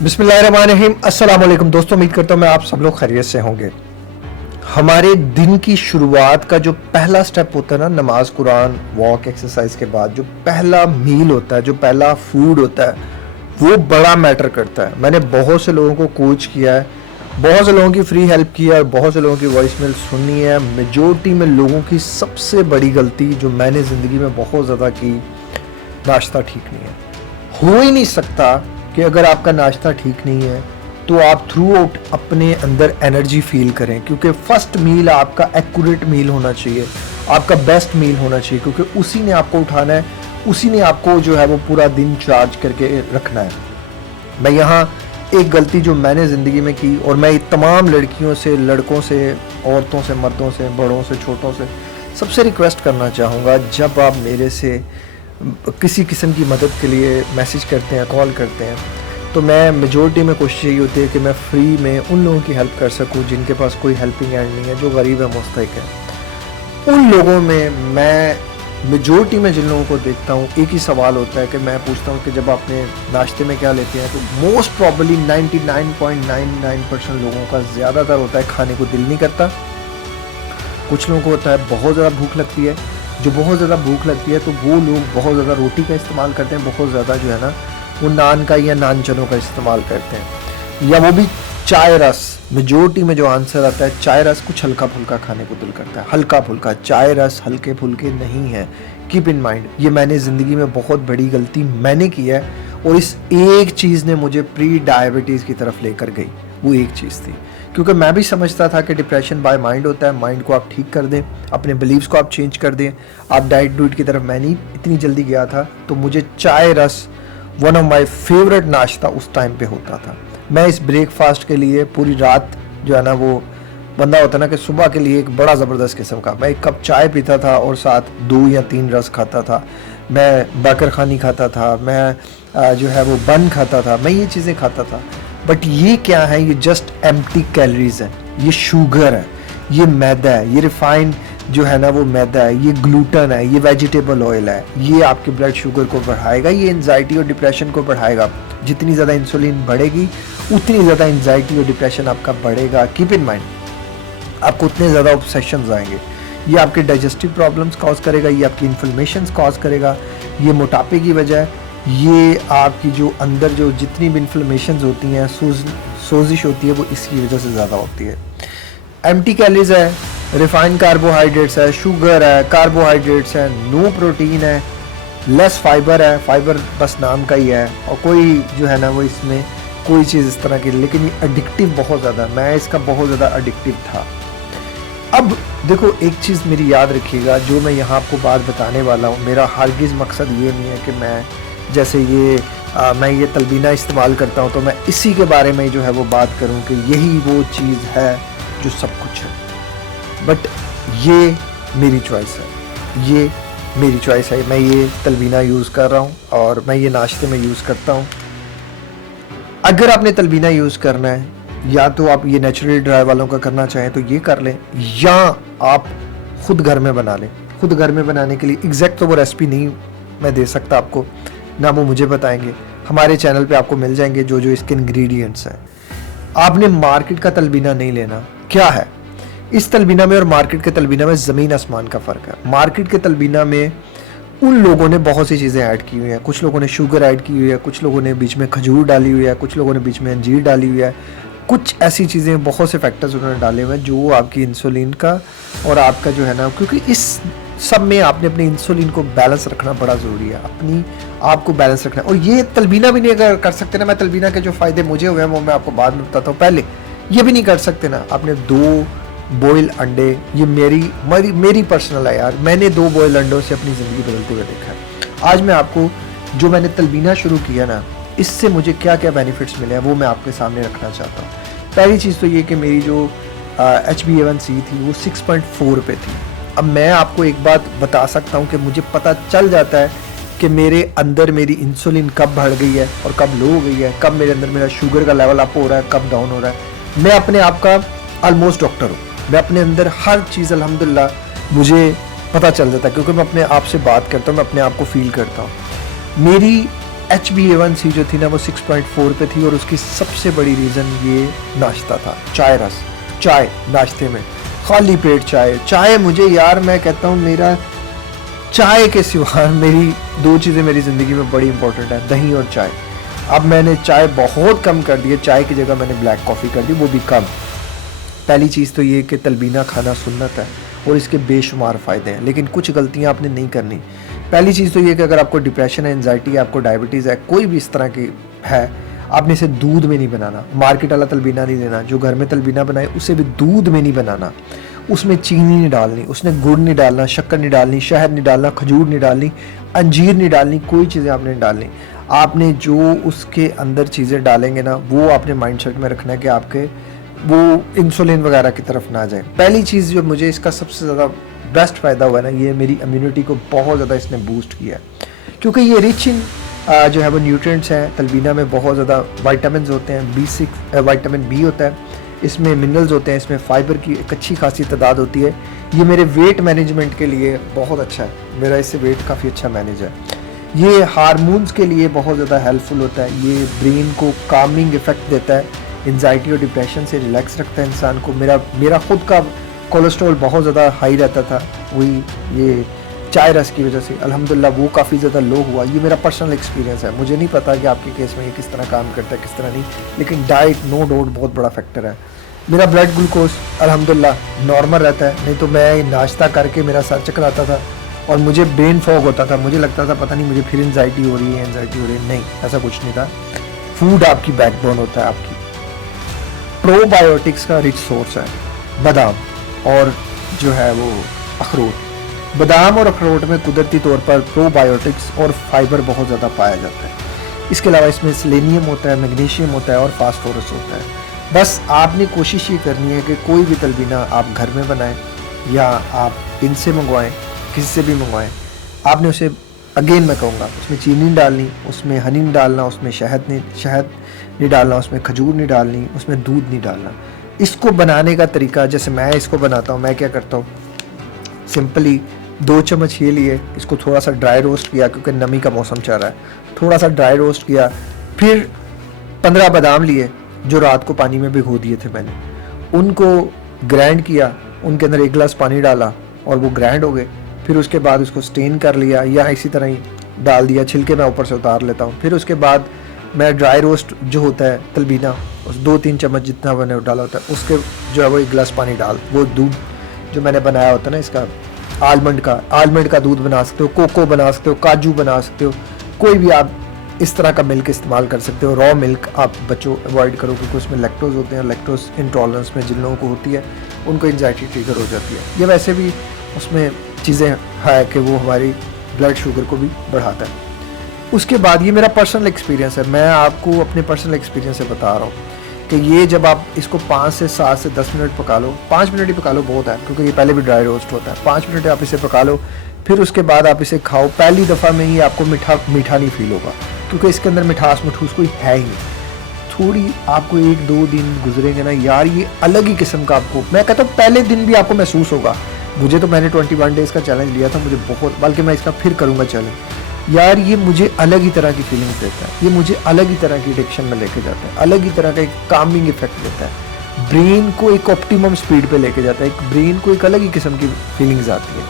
बिस्मिल्लाहिर्रहमानिर्रहीम। अस्सलाम वालेकुम दोस्तों, उम्मीद करता हूँ मैं आप सब लोग खैरियत से होंगे। हमारे दिन की शुरुआत का जो पहला स्टेप होता है ना, नमाज, कुरान, वॉक, एक्सरसाइज के बाद जो पहला मील होता है, जो पहला फूड होता है, वो बड़ा मैटर करता है। मैंने बहुत से लोगों को कोच किया है, बहुत से लोगों की फ्री हेल्प की है और बहुत से लोगों की वॉइस मेल सुनी है। मेजोरिटी में लोगों की सबसे बड़ी गलती जो मैंने ज़िंदगी में बहुत ज़्यादा की, नाश्ता ठीक नहीं है। हो ही नहीं सकता कि अगर आपका नाश्ता ठीक नहीं है तो आप थ्रू आउट अपने अंदर एनर्जी फील करें, क्योंकि फर्स्ट मील आपका एक्यूरेट मील होना चाहिए, आपका बेस्ट मील होना चाहिए, क्योंकि उसी ने आपको उठाना है, उसी ने आपको जो है वो पूरा दिन चार्ज करके रखना है। मैं यहाँ एक गलती जो मैंने ज़िंदगी में की, और मैं तमाम लड़कियों से, लड़कों से, औरतों से, मर्दों से, बड़ों से, छोटों से सबसे रिक्वेस्ट करना चाहूँगा, जब आप मेरे से किसी किस्म की मदद के लिए मैसेज करते हैं, कॉल करते हैं, तो मैं मेजोरिटी में कोशिश यही होती है कि मैं फ्री में उन लोगों की हेल्प कर सकूं जिनके पास कोई हेल्पिंग हैंड नहीं है, जो गरीब है, मुस्तहिक है। उन लोगों में मैं मेजोरिटी में जिन लोगों को देखता हूँ, एक ही सवाल होता है कि मैं पूछता हूँ कि जब आपने नाश्ते में क्या लेते हैं, तो मोस्ट प्रॉब्ली 99.99% लोगों का ज़्यादातर होता है खाने को दिल नहीं करता। कुछ लोगों को होता है बहुत ज़्यादा भूख लगती है। जो बहुत ज़्यादा भूख लगती है तो वो लोग बहुत ज़्यादा रोटी का इस्तेमाल करते हैं, बहुत ज़्यादा जो है ना वो नान का या नान चनों का इस्तेमाल करते हैं, या वो भी चाय रस। मेजोरिटी में जो आंसर आता है चाय रस, कुछ हल्का फुल्का खाने को दिल करता है, हल्का फुल्का। चाय रस हल्के फुल्के नहीं है, कीप इन माइंड। ये मैंने ज़िंदगी में बहुत बड़ी गलती मैंने की है, और इस एक चीज़ ने मुझे प्री डायबिटीज़ की तरफ लेकर गई। वो एक चीज़ थी, क्योंकि मैं भी समझता था कि डिप्रेशन बाय माइंड होता है। माइंड को आप ठीक कर दें, अपने बिलीव्स को आप चेंज कर दें। आप डाइट डूट की तरफ मैं नहीं इतनी जल्दी गया था, तो मुझे चाय रस वन ऑफ माय फेवरेट नाश्ता उस टाइम पे होता था। मैं इस ब्रेकफास्ट के लिए पूरी रात जो है ना, वो बंदा होता ना कि सुबह के लिए एक बड़ा ज़बरदस्त किस्म का, मैं एक कप चाय पीता था और साथ 2 या 3 रस खाता था। मैं बाकर खानी खाता था, मैं जो है वो बन खाता था, मैं ये चीज़ें खाता था। बट ये क्या है? ये जस्ट एम्प्टी कैलोरीज है, ये शुगर है, ये मैदा है, ये रिफाइंड जो है ना वो मैदा है, ये ग्लूटन है, ये वेजिटेबल ऑयल है। ये आपके ब्लड शुगर को बढ़ाएगा, ये एंजाइटी और डिप्रेशन को बढ़ाएगा। जितनी ज़्यादा इंसुलिन बढ़ेगी उतनी ज़्यादा एंजाइटी और डिप्रेशन आपका बढ़ेगा। कीप इन माइंड, आपको उतने ज़्यादा ऑब्सेशंस आएंगे। ये आपके डाइजेस्टिव प्रॉब्लम्स कॉज करेगा, ये आपकी इन्फ्लेमेशंस कॉज करेगा, ये मोटापे की वजह है, ये आपकी जो अंदर जो जितनी भी इन्फ्लेमेशंस होती हैं, सोजिश होती है, वो इसकी वजह से ज़्यादा होती है। एम्प्टी कैलोरीज है, रिफाइंड कार्बोहाइड्रेट्स है, शुगर है, कार्बोहाइड्रेट्स है, नो प्रोटीन है, लेस फाइबर है। फाइबर बस नाम का ही है, और कोई जो है ना वो इसमें कोई चीज़ इस तरह की, लेकिन ये एडिक्टिव बहुत ज़्यादा, मैं इसका बहुत ज़्यादा एडिक्टिव था। अब देखो, एक चीज़ मेरी याद रखिएगा, जो मैं यहाँ आपको बात बताने वाला हूँ, मेरा हरगिज़ मकसद ये नहीं है कि मैं जैसे मैं ये तलबीना इस्तेमाल करता हूँ तो मैं इसी के बारे में जो है वो बात करूँ कि यही वो चीज़ है जो सब कुछ है। बट ये मेरी चॉइस है, ये मेरी चॉइस है। मैं ये तलबीना यूज़ कर रहा हूँ और मैं ये नाश्ते में यूज़ करता हूँ। अगर आपने तलबीना यूज़ करना है, या तो आप ये नेचुरल ड्राई वालों का करना चाहें तो ये कर लें, या आप ख़ुद घर में बना लें। खुद घर में बनाने के लिए एग्जैक्ट तो वो रेसिपी नहीं मैं दे सकता आपको, ना वो मुझे बताएंगे। हमारे चैनल पे आपको मिल जाएंगे जो जो इसके इंग्रेडिएंट्स हैं। आपने मार्केट का तलबीना नहीं लेना। क्या है इस तलबीना में और मार्केट के तलबीना में? ज़मीन आसमान का फ़र्क है। मार्केट के तलबीना में उन लोगों ने बहुत सी चीज़ें ऐड की हुई हैं। कुछ लोगों ने शुगर ऐड की हुई है, कुछ लोगों ने बीच में खजूर डाली हुई है, कुछ लोगों ने बीच में अंजीर डाली हुई है, कुछ ऐसी चीज़ें, बहुत से फैक्टर्स उन्होंने डाले हुए हैं जो आपकी इंसुलिन का और आपका जो है ना, क्योंकि इस सब में आपने अपने इंसुलिन को बैलेंस रखना बड़ा ज़रूरी है, अपनी आपको बैलेंस रखना। और ये तलबीना भी नहीं अगर कर सकते ना, मैं तलबीना के जो फ़ायदे मुझे हुए हैं वो मैं आपको बाद में बताता हूँ, पहले ये भी नहीं कर सकते ना, आपने 2 बॉयल अंडे, ये मेरी पर्सनल है यार, मैंने 2 बॉयल अंडों से अपनी ज़िंदगी बदलते हुए देखा है। आज मैं आपको जो मैंने तलबीना शुरू किया ना, इससे मुझे क्या क्या बेनिफिट्स मिले हैं वो मैं आपके सामने रखना चाहता हूँ। पहली चीज़ तो ये कि मेरी जो HbA1c थी वो 6.4 पे थी। अब मैं आपको एक बात बता सकता हूँ कि मुझे पता चल जाता है कि मेरे अंदर मेरी इंसुलिन कब बढ़ गई है और कब लो हो गई है, कब मेरे अंदर मेरा शुगर का लेवल अप हो रहा है, कब डाउन हो रहा है। मैं अपने आप का ऑलमोस्ट डॉक्टर हूँ। मैं अपने अंदर हर चीज़ अल्हम्दुलिल्लाह मुझे पता चल जाता है, क्योंकि मैं अपने आप से बात करता हूँ, मैं अपने आप को फील करता हूँ। मेरी HbA1c जो थी ना वो 6.4 पे थी, और उसकी सबसे बड़ी रीज़न ये नाश्ता था, चाय रस, चाय नाश्ते में, खाली पेट चाय मुझे यार, मैं कहता हूँ मेरा चाय के सिवा मेरी दो चीज़ें मेरी ज़िंदगी में बड़ी इंपॉर्टेंट है, दही और चाय। अब मैंने चाय बहुत कम कर दी है, चाय की जगह मैंने ब्लैक कॉफ़ी कर दी, वो भी कम। पहली चीज़ तो ये कि तलबीना खाना सुन्नत है और इसके बेशुमार फ़ायदे हैं, लेकिन कुछ गलतियाँ आपने नहीं करनी। पहली चीज़ तो ये कि अगर आपको डिप्रेशन है, एंजाइटी है, आपको डायबिटीज़ है, कोई भी इस तरह की है, आपने इसे दूध में नहीं बनाना, मार्केट वाला तलबीना नहीं लेना, जो घर में तलबीना बनाए उसे भी दूध में नहीं बनाना, उसमें चीनी नहीं डालनी, उसमें गुड़ नहीं डालना, शक्कर नहीं डालनी, शहद नहीं डालना, खजूर नहीं डालनी, अंजीर नहीं डालनी, कोई चीज़ें आपने नहीं डालनी। आपने जो उसके अंदर चीज़ें डालेंगे ना, वो आपने माइंडसेट में रखना है कि आपके वो इंसुलिन वगैरह की तरफ ना जाए। पहली चीज़ जो मुझे इसका सबसे ज़्यादा बेस्ट फ़ायदा हुआ ना, ये मेरी इम्यूनिटी को बहुत ज़्यादा इसने बूस्ट किया है, क्योंकि ये रिच इन जो है वो न्यूट्रिएंट्स हैं। तलबीना में बहुत ज़्यादा विटामिन होते हैं, B6 विटामिन B होता है, इसमें मिनरल्स होते हैं, इसमें फ़ाइबर की एक अच्छी खासी तादाद होती है। ये मेरे वेट मैनेजमेंट के लिए बहुत अच्छा है, मेरा इससे वेट काफ़ी अच्छा मैनेज है। ये हार्मोन्स के लिए बहुत ज़्यादा हेल्पफुल होता है, ये ब्रेन को कामिंग इफ़ेक्ट देता है, एंजाइटी और डिप्रेशन से रिलैक्स रखता है इंसान को। मेरा खुद का कोलेस्ट्रॉल बहुत ज़्यादा हाई रहता था, वही ये चाय रस की वजह से अल्हम्दुलिल्लाह वो काफ़ी ज़्यादा लो हुआ। ये मेरा पर्सनल एक्सपीरियंस है, मुझे नहीं पता कि आपके केस में ये किस तरह काम करता है किस तरह नहीं, लेकिन डाइट नो डाउट बहुत बड़ा फैक्टर है। मेरा ब्लड ग्लूकोज अल्हम्दुलिल्लाह नॉर्मल रहता है, नहीं तो मैं नाश्ता करके मेरा सर चक्कर आता था और मुझे ब्रेन फॉग होता था, मुझे लगता था पता नहीं मुझे फिर एंजाइटी हो रही है, नहीं ऐसा कुछ नहीं था। फूड आपकी बैकबोन होता है, आपकी प्रोबायोटिक्स का रिच सोर्स है बादाम और जो है वो अखरोट। बादाम और अखरोट में कुदरती तौर पर प्रोबायोटिक्स और फाइबर बहुत ज़्यादा पाया जाता है। इसके अलावा इसमें सेलेनियम होता है, मैग्नीशियम होता है और फास्फोरस होता है। बस आपने कोशिश ये करनी है कि कोई भी तलबीना आप घर में बनाएं या आप इनसे मंगवाएं, किसी से भी मंगवाएं, आपने उसे अगेन मैं कहूँगा उसमें चीनी नहीं डालनी, उसमें हनी नहीं डालना, उसमें शहद नहीं डालना, उसमें खजूर नहीं डालनी, उसमें दूध नहीं डालना। इसको बनाने का तरीका जैसे मैं इसको बनाता हूँ, मैं क्या करता हूँ, सिंपली 2 चम्मच ये लिए, इसको थोड़ा सा ड्राई रोस्ट किया क्योंकि नमी का मौसम चल रहा है, थोड़ा सा ड्राई रोस्ट किया, फिर 15 बादाम लिए जो रात को पानी में भिगो दिए थे मैंने, उनको ग्राइंड किया, उनके अंदर 1 गिलास पानी डाला और वो ग्राइंड हो गए। फिर उसके बाद उसको स्टेन कर लिया या इसी तरह ही डाल दिया, छिलके मैं ऊपर से उतार लेता हूँ। फिर उसके बाद मैं ड्राई रोस्ट जो होता है तलबीना, उस 2-3 चम्मच जितना मैंने डाला होता है उसके जो है वो 1 गिलास पानी डाल, वो दूध जो मैंने बनाया होता है ना इसका आलमंड का दूध बना सकते हो, कोको बना सकते हो, काजू बना सकते हो, कोई भी आप इस तरह का मिल्क इस्तेमाल कर सकते हो। रॉ मिल्क आप बच्चों अवॉइड करो क्योंकि उसमें लैक्टोज होते हैं, लैक्टोज इंटॉलरेंस में जिन लोगों को होती है उनको एंजाइटी ट्रिगर हो जाती है। ये वैसे भी उसमें चीज़ें है कि वो हमारी ब्लड शुगर को भी बढ़ाता है। उसके बाद ये मेरा पर्सनल एक्सपीरियंस है, मैं आपको अपने पर्सनल एक्सपीरियंस से बता रहा हूँ कि ये जब आप इसको 5 से 7 से 10 मिनट पका लो, 5 मिनट ही पका लो बहुत है क्योंकि ये पहले भी ड्राई रोस्ट होता है, 5 मिनट आप इसे पका लो, फिर उसके बाद आप इसे खाओ। पहली दफ़ा में ही आपको मीठा नहीं फील होगा क्योंकि इसके अंदर मिठास कोई है ही नहीं। थोड़ी आपको 1-2 दिन गुजरेंगे ना यार, ये अलग ही किस्म का आपको, मैं कहता हूँ पहले दिन भी आपको महसूस होगा। मुझे तो मैंने 21 डेज़ का चैलेंज लिया था, मुझे बहुत, बल्कि मैं इसका फिर करूँगा चैलेंज। यार ये मुझे अलग ही तरह की फीलिंग्स देता है, ये मुझे अलग ही तरह की एडिक्शन में लेके जाता है, अलग ही तरह का एक कामिंग इफेक्ट देता है, ब्रेन को एक ऑप्टिमम स्पीड पे लेके जाता है, एक ब्रेन को एक अलग ही किस्म की फीलिंग्स आती है,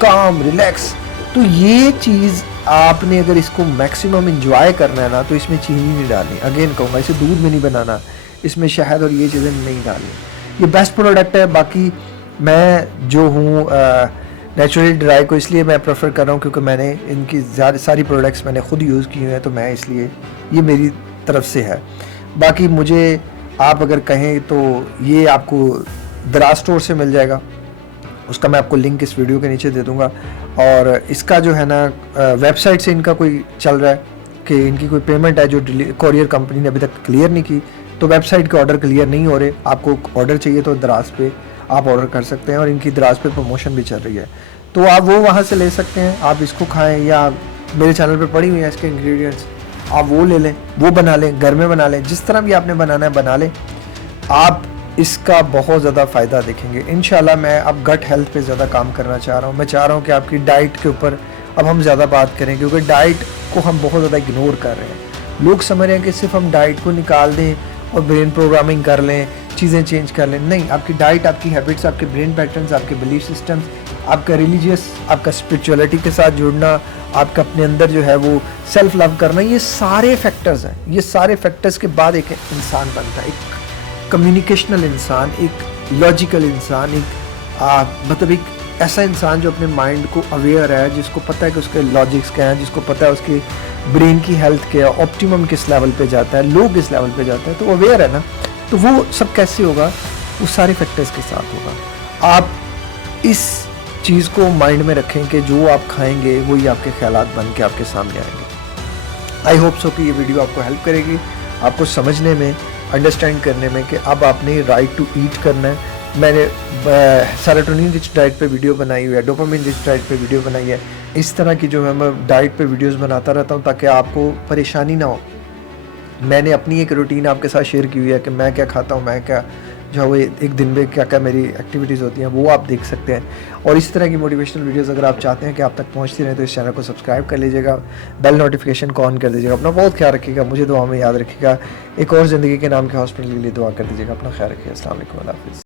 काम, रिलैक्स। तो ये चीज़ आपने अगर इसको मैक्सिमम इंजॉय करना है ना तो इसमें चीनी नहीं डालनी, अगेन कहूँगा इसे दूध में नहीं बनाना, इसमें शहद और ये चीज़ें नहीं डालनी। ये बेस्ट प्रोडक्ट है। बाकी मैं जो हूँ नेचुरली ड्राई को इसलिए मैं प्रेफर कर रहा हूँ क्योंकि मैंने इनकी सारी प्रोडक्ट्स मैंने खुद यूज़ की हुई हैं, तो मैं इसलिए ये मेरी तरफ से है। बाकी मुझे आप अगर कहें तो ये आपको दराज स्टोर से मिल जाएगा, उसका मैं आपको लिंक इस वीडियो के नीचे दे दूँगा। और इसका जो है ना वेबसाइट से इनका कोई चल रहा है कि इनकी कोई पेमेंट है जो कोरियर कंपनी ने अभी तक क्लियर नहीं की, तो वेबसाइट के ऑर्डर क्लियर नहीं हो रहे। आपको ऑर्डर चाहिए तो दराज पे आप ऑर्डर कर सकते हैं और इनकी दराज पे प्रमोशन भी चल रही है, तो आप वो वहाँ से ले सकते हैं। आप इसको खाएं या मेरे चैनल पे पड़ी हुई है इसके इंग्रेडिएंट्स, आप वो ले लें, वो बना लें, घर में बना लें, जिस तरह भी आपने बनाना है बना लें। आप इसका बहुत ज़्यादा फ़ायदा देखेंगे इंशाल्लाह। मैं अब गट हेल्थ पे ज़्यादा काम करना चाह रहा हूँ। मैं चाह रहा हूँ कि आपकी डाइट के ऊपर अब हम ज़्यादा बात करें, क्योंकि डाइट को हम बहुत ज़्यादा इग्नोर कर रहे हैं। लोग समझ रहे हैं कि सिर्फ हम डाइट को निकाल दें और ब्रेन प्रोग्रामिंग कर लें, चीज़ें चेंज कर लें। नहीं, आपकी डाइट, आपकी हैबिट्स, आपके ब्रेन पैटर्न्स, आपके बिलीफ सिस्टम्स, आपका रिलीजियस, आपका स्पिरिचुअलिटी के साथ जुड़ना, आपका अपने अंदर जो है वो सेल्फ लव करना, ये सारे फैक्टर्स हैं। ये सारे फैक्टर्स के बाद एक इंसान बनता है, एक कम्युनिकेशनल इंसान, एक लॉजिकल इंसान, एक मतलब एक ऐसा इंसान जो अपने माइंड को अवेयर है, जिसको पता है कि उसके लॉजिक्स क्या हैं, जिसको पता है उसकी ब्रेन की हेल्थ क्या है, ऑप्टिमम किस लेवल पे जाता है, लो किस लेवल पे जाता है, तो अवेयर है ना। तो वो सब कैसे होगा? वो सारे फैक्टर्स के साथ होगा। आप इस चीज़ को माइंड में रखें कि जो आप खाएंगे वही आपके ख्यालात बन के आपके सामने आएंगे। आई होप सो कि ये वीडियो आपको हेल्प करेगी, आपको समझने में, अंडरस्टैंड करने में कि अब आपने राइट टू ईट करना है। मैंने सेरोटोनिन रिच डाइट पे वीडियो बनाई हुई है, डोपामिन रिच डाइट पे वीडियो बनाई है। इस तरह की जो है मैं डाइट पे वीडियोस बनाता रहता हूँ ताकि आपको परेशानी ना हो। मैंने अपनी एक रूटीन आपके साथ शेयर की हुई है कि मैं क्या खाता हूँ, मैं क्या जो है वो एक दिन में क्या क्या मेरी एक्टिविटीज़ होती हैं, वो आप देख सकते हैं। और इस तरह की मोटिवेशनल वीडियोस अगर आप चाहते हैं कि आप तक पहुँचती रहें तो इस चैनल को सब्सक्राइब कर लीजिएगा, बेल नोटिफिकेशन को ऑन कर दीजिएगा। अपना बहुत ख्याल रखिएगा, मुझे दुआ में याद रखिएगा। एक और ज़िंदगी के नाम के हॉस्पिटल के लिए दुआ कर दीजिएगा। अपना ख्याल रखिएगा। अस्सलाम वालेकुम, अल्लाह हाफ़िज़।